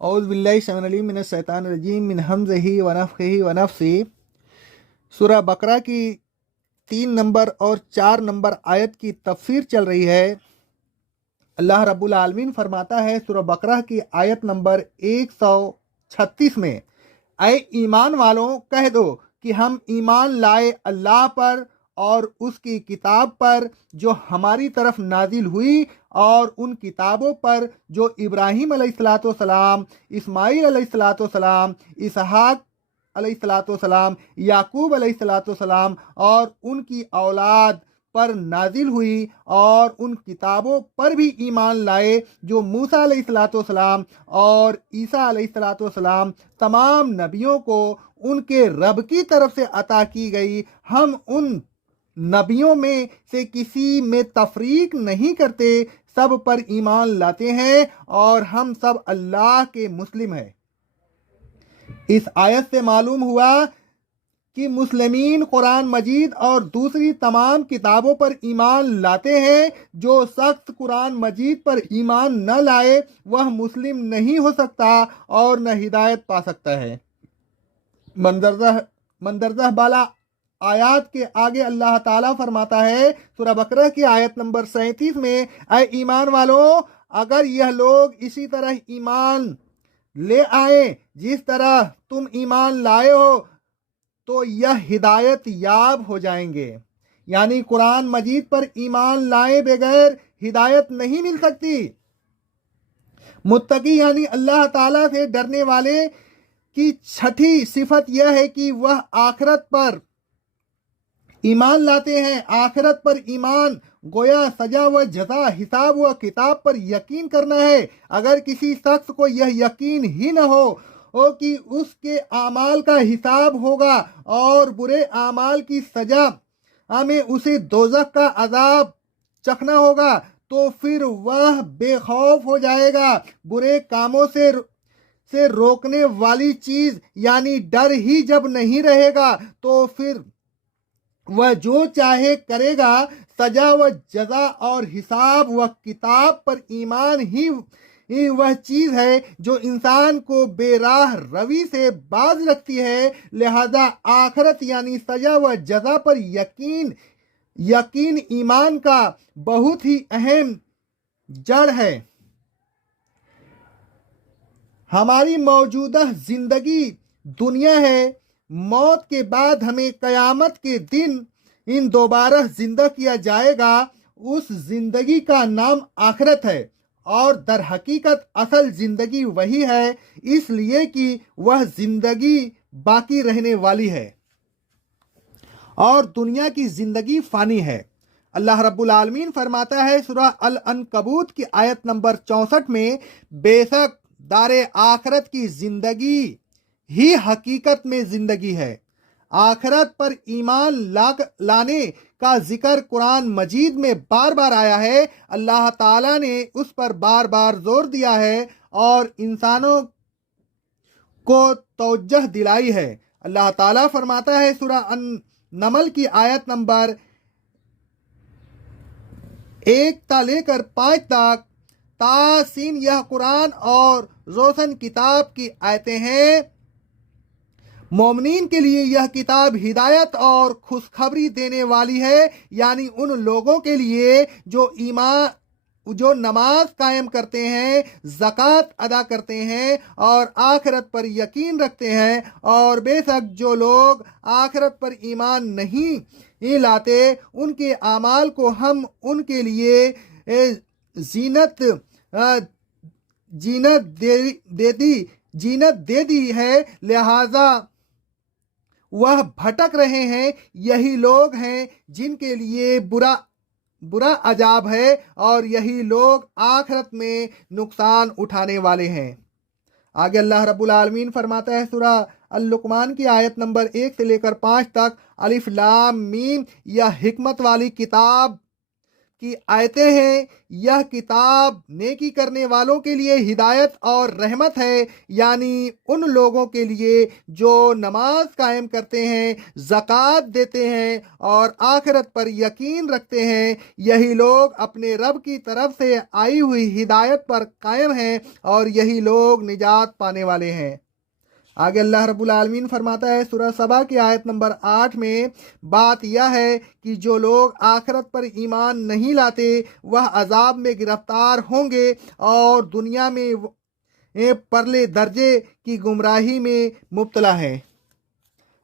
اعوذ باللہ السمیع العلیم من الشیطان الرجیم من حمزہ ونفخہ ونفثہ۔ سورہ بقرہ کی 3 نمبر اور 4 نمبر آیت کی تفسیر چل رہی ہے۔ اللہ رب العالمین فرماتا ہے سورہ بقرہ کی آیت نمبر 136 میں، اے ایمان والوں کہہ دو کہ ہم ایمان لائے اللہ پر اور اس کی کتاب پر جو ہماری طرف نازل ہوئی، اور ان کتابوں پر جو ابراہیم علیہ السلام، اسماعیل علیہ السلام، اسحاق علیہ السلام، یعقوب علیہ السلام اور ان کی اولاد پر نازل ہوئی، اور ان کتابوں پر بھی ایمان لائے جو موسیٰ علیہ السلام اور عیسیٰ علیہ السلام تمام نبیوں کو ان کے رب کی طرف سے عطا کی گئی۔ ہم ان نبیوں میں سے کسی میں تفریق نہیں کرتے، سب پر ایمان لاتے ہیں اور ہم سب اللہ کے مسلم ہیں۔ اس آیت سے معلوم ہوا کہ مسلمین قرآن مجید اور دوسری تمام کتابوں پر ایمان لاتے ہیں۔ جو شخص قرآن مجید پر ایمان نہ لائے وہ مسلم نہیں ہو سکتا اور نہ ہدایت پا سکتا ہے۔ مندرجہ بالا آیات کے آگے اللہ تعالیٰ فرماتا ہے سورہ بقرہ کی آیت نمبر 37 میں، اے ایمان والوں اگر یہ لوگ اسی طرح ایمان لے آئیں جس طرح تم ایمان لائے ہو تو یہ ہدایت یاب ہو جائیں گے۔ یعنی قرآن مجید پر ایمان لائے بغیر ہدایت نہیں مل سکتی۔ متقی یعنی اللہ تعالیٰ سے ڈرنے والے کی چھٹی صفت یہ ہے کہ وہ آخرت پر ایمان لاتے ہیں۔ آخرت پر ایمان گویا سزا و جزا، حساب و کتاب پر یقین کرنا ہے۔ اگر کسی شخص کو یہ یقین ہی نہ ہو کہ اس کے اعمال کا حساب ہوگا اور برے اعمال کی سزا میں اسے دوزخ کا عذاب چکھنا ہوگا، تو پھر وہ بے خوف ہو جائے گا۔ برے کاموں سے روکنے والی چیز یعنی ڈر ہی جب نہیں رہے گا تو پھر وہ جو چاہے کرے گا۔ سزا و جزا اور حساب و کتاب پر ایمان ہی وہ چیز ہے جو انسان کو بے راہ روی سے باز رکھتی ہے۔ لہذا آخرت یعنی سزا و جزا پر یقین ایمان کا بہت ہی اہم جڑ ہے۔ ہماری موجودہ زندگی دنیا ہے، موت کے بعد ہمیں قیامت کے دن دوبارہ زندہ کیا جائے گا۔ اس زندگی کا نام آخرت ہے، اور در حقیقت اصل زندگی وہی ہے، اس لیے کہ وہ زندگی باقی رہنے والی ہے اور دنیا کی زندگی فانی ہے۔ اللہ رب العالمین فرماتا ہے سورہ العنکبوت کی آیت نمبر 64 میں، بے شک دار آخرت کی زندگی ہی حقیقت میں زندگی ہے۔ آخرت پر ایمان لانے کا ذکر قرآن مجید میں بار بار آیا ہے۔ اللہ تعالیٰ نے اس پر بار بار زور دیا ہے اور انسانوں کو توجہ دلائی ہے۔ اللہ تعالیٰ فرماتا ہے سورہ النمل کی آیت نمبر 1 تا لے کر 5 تک، تاسین یہ قرآن اور روشن کتاب کی آیتیں ہیں۔ مومنین کے لیے یہ کتاب ہدایت اور خوشخبری دینے والی ہے، یعنی ان لوگوں کے لیے جو نماز قائم کرتے ہیں، زکوٰۃ ادا کرتے ہیں اور آخرت پر یقین رکھتے ہیں۔ اور بے شک جو لوگ آخرت پر ایمان نہیں لاتے ان کے اعمال کو ہم ان کے لیے زینت دے دی ہے، لہذا وہ بھٹک رہے ہیں۔ یہی لوگ ہیں جن کے لیے برا عذاب ہے، اور یہی لوگ آخرت میں نقصان اٹھانے والے ہیں۔ آگے اللہ رب العالمین فرماتا ہے سورہ اللقمان کی آیت نمبر 1 سے لے کر 5 تک، الف لام میم، یہ حکمت والی کتاب کی آیتیں ہیں۔ یہ کتاب نیکی کرنے والوں کے لیے ہدایت اور رحمت ہے، یعنی ان لوگوں کے لیے جو نماز قائم کرتے ہیں، زکوٰۃ دیتے ہیں اور آخرت پر یقین رکھتے ہیں۔ یہی لوگ اپنے رب کی طرف سے آئی ہوئی ہدایت پر قائم ہیں اور یہی لوگ نجات پانے والے ہیں۔ آگے اللہ رب العالمین فرماتا ہے سورہ سبا کی آیت نمبر 8 میں، بات یہ ہے کہ جو لوگ آخرت پر ایمان نہیں لاتے وہ عذاب میں گرفتار ہوں گے اور دنیا میں پرلے درجے کی گمراہی میں مبتلا ہیں۔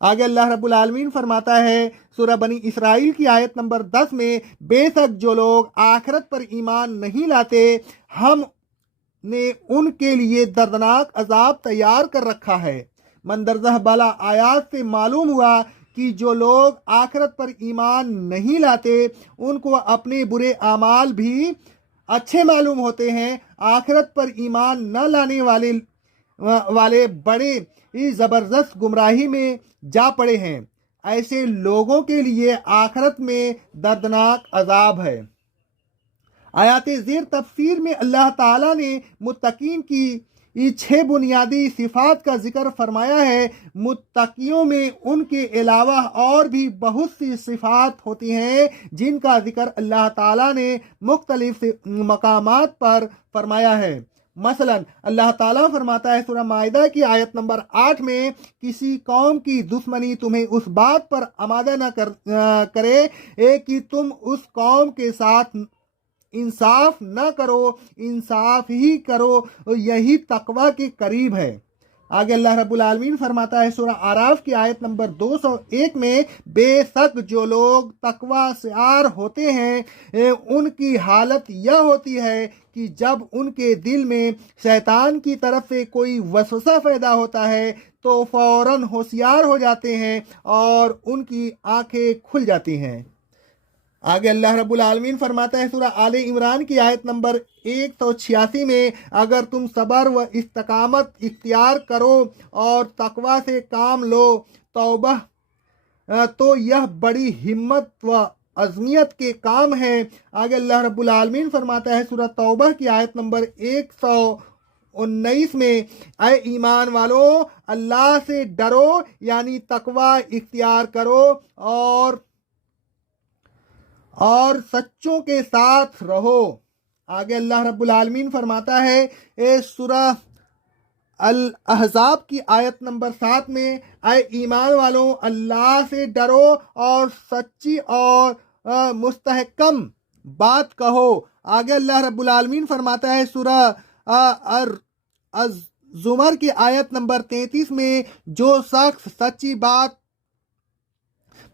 آگے اللہ رب العالمین فرماتا ہے سورہ بنی اسرائیل کی آیت نمبر 10 میں، بے شک جو لوگ آخرت پر ایمان نہیں لاتے ہم نے ان کے لیے دردناک عذاب تیار کر رکھا ہے۔ مندرجہ بالا آیات سے معلوم ہوا کہ جو لوگ آخرت پر ایمان نہیں لاتے ان کو اپنے برے اعمال بھی اچھے معلوم ہوتے ہیں۔ آخرت پر ایمان نہ لانے والے بڑے زبردست گمراہی میں جا پڑے ہیں۔ ایسے لوگوں کے لیے آخرت میں دردناک عذاب ہے۔ آیات زیر تفسیر میں اللہ تعالیٰ نے متقین کی 6 بنیادی صفات کا ذکر فرمایا ہے۔ متقیوں میں ان کے علاوہ اور بھی بہت سی صفات ہوتی ہیں جن کا ذکر اللہ تعالیٰ نے مختلف مقامات پر فرمایا ہے۔ مثلا اللہ تعالیٰ فرماتا ہے سورہ مائدہ کی آیت نمبر 8 میں، کسی قوم کی دشمنی تمہیں اس بات پر آمادہ نہ کرے کہ تم اس قوم کے ساتھ انصاف نہ کرو، انصاف ہی کرو، یہی تقوی کے قریب ہے۔ آگے اللہ رب العالمین فرماتا ہے سورہ اعراف کی آیت نمبر 201 میں، بے شک جو لوگ تقوی شعار ہوتے ہیں ان کی حالت یہ ہوتی ہے کہ جب ان کے دل میں شیطان کی طرف سے کوئی وسوسہ پیدا ہوتا ہے تو فوراً ہوشیار ہو جاتے ہیں اور ان کی آنکھیں کھل جاتی ہیں۔ آگے اللہ رب العالمین فرماتا ہے سورہ آل عمران کی آیت نمبر 186 میں، اگر تم صبر و استقامت اختیار کرو اور تقوی سے کام لو تو یہ بڑی ہمت و عزمیت کے کام ہے۔ آگے اللہ رب العالمین فرماتا ہے سورہ توبہ کی آیت نمبر 119 میں، اے ایمان والو اللہ سے ڈرو، یعنی تقوی اختیار کرو اور سچوں کے ساتھ رہو۔ آگے اللہ رب العالمین فرماتا ہے سورہ الاحزاب کی آیت نمبر 7 میں، اے ایمان والوں اللہ سے ڈرو اور سچی اور مستحکم بات کہو۔ آگے اللہ رب العالمین فرماتا ہے سورہ الزمر کی آیت نمبر 33 میں، جو شخص سچی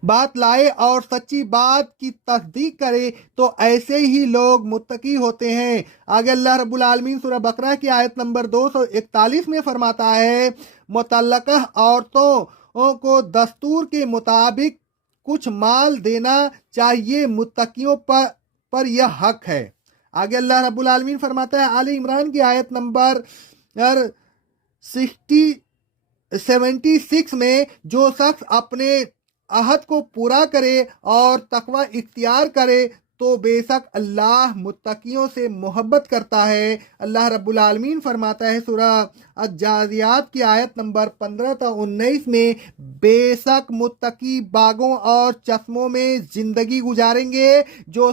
بات لائے اور سچی بات کی تصدیق کرے تو ایسے ہی لوگ متقی ہوتے ہیں۔ آگے اللہ رب العالمین سورہ بقرہ کی آیت نمبر 241 میں فرماتا ہے، متعلقہ عورتوں کو دستور کے مطابق کچھ مال دینا چاہیے، متقیوں پر یہ حق ہے۔ آگے اللہ رب العالمین فرماتا ہے آل عمران کی آیت نمبر 76 میں، جو شخص اپنے عہد کو پورا کرے اور تقوی اختیار کرے تو بے شک اللہ متقیوں سے محبت کرتا ہے۔ اللہ رب العالمین فرماتا ہے سورہ الجاذیات کی آیت نمبر 15 تا 19 میں، بے شک متقی باغوں اور چشموں میں زندگی گزاریں گے، جو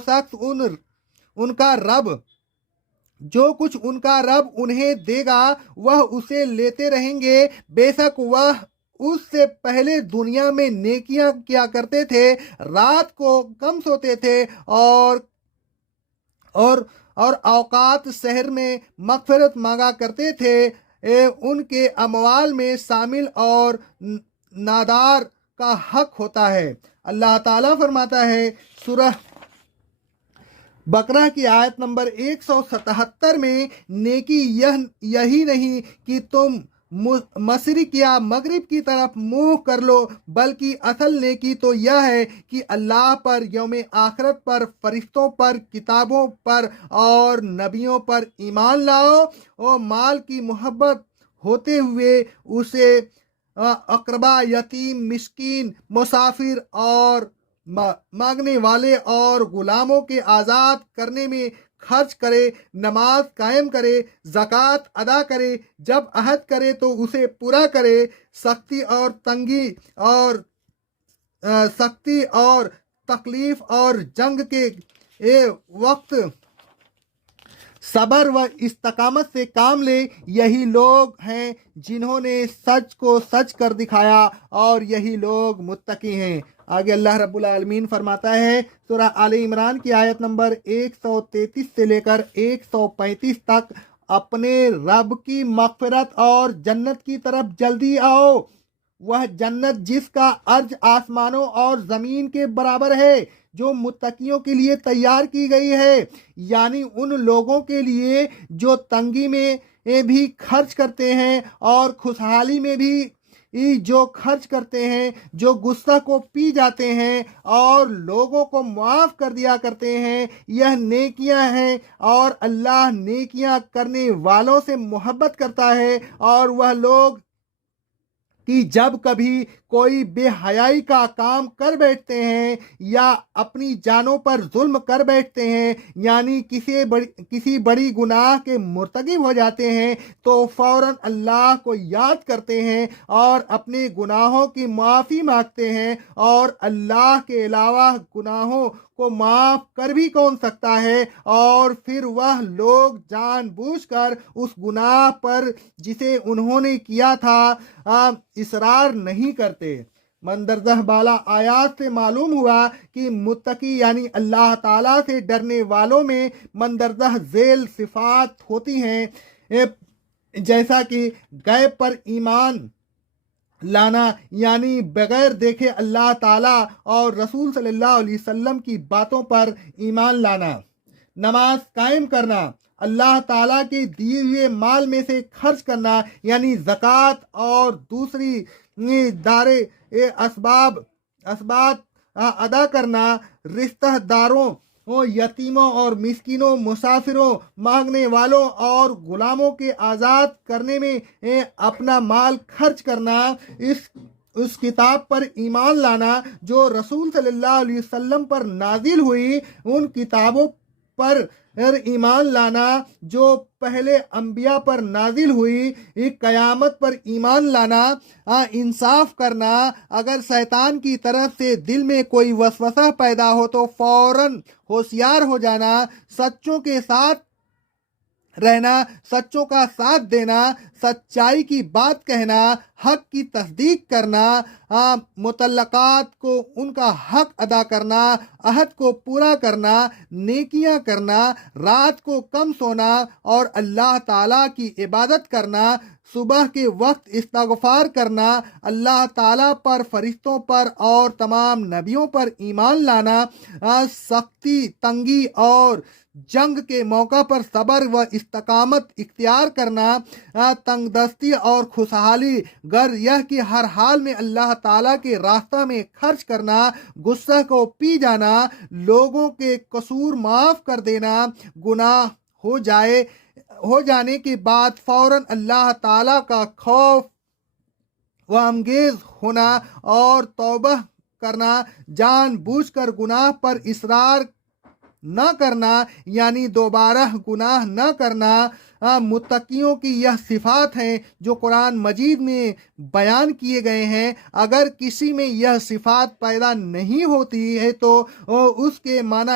کچھ ان کا رب انہیں دے گا وہ اسے لیتے رہیں گے، بے شک وہ اس سے پہلے دنیا میں نیکیاں کیا کرتے تھے، رات کو کم سوتے تھے اور اوقات سحر میں مغفرت مانگا کرتے تھے، ان کے اموال میں شامل اور نادار کا حق ہوتا ہے۔ اللہ تعالیٰ فرماتا ہے سورہ بقرہ کی آیت نمبر 177 میں، نیکی یہی نہیں کہ تم مشرق یا مغرب کی طرف منہ کر لو، بلکہ اصل نیکی تو یہ ہے کہ اللہ پر، یوم آخرت پر، فرشتوں پر، کتابوں پر اور نبیوں پر ایمان لاؤ، اور مال کی محبت ہوتے ہوئے اسے اقربا، یتیم، مسکین، مسافر اور مانگنے والے اور غلاموں کے آزاد کرنے میں خرچ کرے، نماز قائم کرے، زکوٰۃ ادا کرے، جب عہد کرے تو اسے پورا کرے، سختی اور تکلیف اور جنگ کے وقت صبر و استقامت سے کام لے۔ یہی لوگ ہیں جنہوں نے سچ کو سچ کر دکھایا اور یہی لوگ متقی ہیں۔ آگے اللہ رب العالمین فرماتا ہے سورہ آل عمران کی آیت نمبر 133 سے لے کر 135 تک، اپنے رب کی مغفرت اور جنت کی طرف جلدی آؤ، وہ جنت جس کا عرض آسمانوں اور زمین کے برابر ہے، جو متقیوں کے لیے تیار کی گئی ہے، یعنی ان لوگوں کے لیے جو تنگی میں بھی خرچ کرتے ہیں اور خوشحالی میں بھی جو خرچ کرتے ہیں، جو غصہ کو پی جاتے ہیں اور لوگوں کو معاف کر دیا کرتے ہیں، یہ نیکیاں ہیں اور اللہ نیکیاں کرنے والوں سے محبت کرتا ہے۔ اور وہ لوگ کہ جب کبھی کوئی بے حیائی کا کام کر بیٹھتے ہیں یا اپنی جانوں پر ظلم کر بیٹھتے ہیں، یعنی کسی بڑی گناہ کے مرتکب ہو جاتے ہیں، تو فوراً اللہ کو یاد کرتے ہیں اور اپنے گناہوں کی معافی مانگتے ہیں، اور اللہ کے علاوہ گناہوں کو معاف کر بھی کون سکتا ہے؟ اور پھر وہ لوگ جان بوجھ کر اس گناہ پر جسے انہوں نے کیا تھا اصرار نہیں کرتے۔ مندرجہ بالا آیات سے معلوم ہوا کہ متقی یعنی اللہ تعالیٰ سے ڈرنے والوں میں مندرجہ ذیل صفات ہوتی ہیں، جیسا کہ غیب پر ایمان لانا، یعنی بغیر دیکھے اللہ تعالیٰ اور رسول صلی اللہ علیہ وسلم کی باتوں پر ایمان لانا، نماز قائم کرنا، اللہ تعالیٰ کے دیے ہوئے مال میں سے خرچ کرنا یعنی زکوٰۃ اور دوسری دارے اسباب ادا کرنا، رشتہ داروں، یتیموں اور مسکینوں، مسافروں، مانگنے والوں اور غلاموں کے آزاد کرنے میں اپنا مال خرچ کرنا، اس کتاب پر ایمان لانا جو رسول صلی اللہ علیہ وسلم پر نازل ہوئی، ان کتابوں پر ایمان لانا جو پہلے انبیاء پر نازل ہوئی، قیامت پر ایمان لانا، انصاف کرنا، اگر شیطان کی طرف سے دل میں کوئی وسوسہ پیدا ہو تو فوراً ہوشیار ہو جانا، سچوں کے ساتھ رہنا، سچوں کا ساتھ دینا، سچائی کی بات کہنا، حق کی تصدیق کرنا، متعلقات کو ان کا حق ادا کرنا، عہد کو پورا کرنا، نیکیاں کرنا، رات کو کم سونا اور اللہ تعالیٰ کی عبادت کرنا، صبح کے وقت استغفار کرنا، اللہ تعالیٰ پر، فرشتوں پر اور تمام نبیوں پر ایمان لانا، سختی، تنگی اور جنگ کے موقع پر صبر و استقامت اختیار کرنا، تنگ دستی اور خوشحالی گر یہ کہ ہر حال میں اللہ تعالیٰ کے راستہ میں خرچ کرنا، غصہ کو پی جانا، لوگوں کے قصور معاف کر دینا، گناہ ہو جانے کے بعد فوراً اللہ تعالیٰ کا خوف و انگیز ہونا اور توبہ کرنا، جان بوجھ کر گناہ پر اصرار نہ کرنا یعنی دوبارہ گناہ نہ کرنا، متقیوں کی یہ صفات ہیں جو قرآن مجید میں بیان کیے گئے ہیں۔ اگر کسی میں یہ صفات پیدا نہیں ہوتی ہے تو اس کے معنی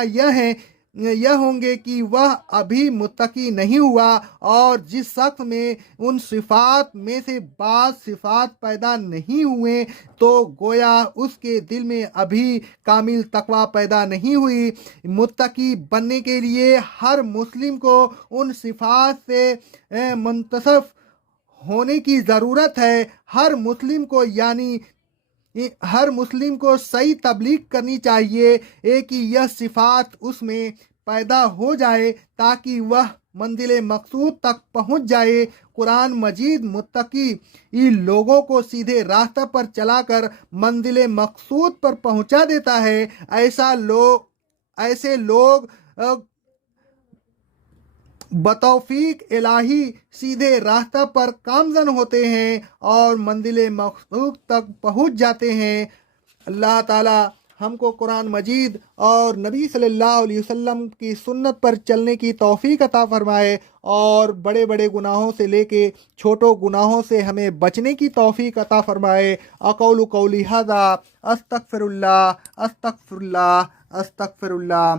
یہ ہوں گے کہ وہ ابھی متقی نہیں ہوا، اور جس شخص میں ان صفات میں سے بعض صفات پیدا نہیں ہوئے تو گویا اس کے دل میں ابھی کامل تقوی پیدا نہیں ہوئی۔ متقی بننے کے لیے ہر مسلم کو ان صفات سے متصف ہونے کی ضرورت ہے۔ ہر مسلم کو صحیح تبلیغ کرنی چاہیے کہ یہ صفات اس میں پیدا ہو جائے تاکہ وہ منزل مقصود تک پہنچ جائے۔ قرآن مجید متقی لوگوں کو سیدھے راستہ پر چلا کر منزل مقصود پر پہنچا دیتا ہے۔ ایسے لوگ بتوفیق الہی سیدھے راستہ پر گامزن ہوتے ہیں اور منزل مقصود تک پہنچ جاتے ہیں۔ اللہ تعالیٰ ہم کو قرآن مجید اور نبی صلی اللہ علیہ وسلم کی سنت پر چلنے کی توفیق عطا فرمائے، اور بڑے بڑے گناہوں سے لے کے چھوٹوں گناہوں سے ہمیں بچنے کی توفیق عطا فرمائے۔ اقول قولی ھذا، استغفر اللہ استغفر اللہ استغفر اللہ۔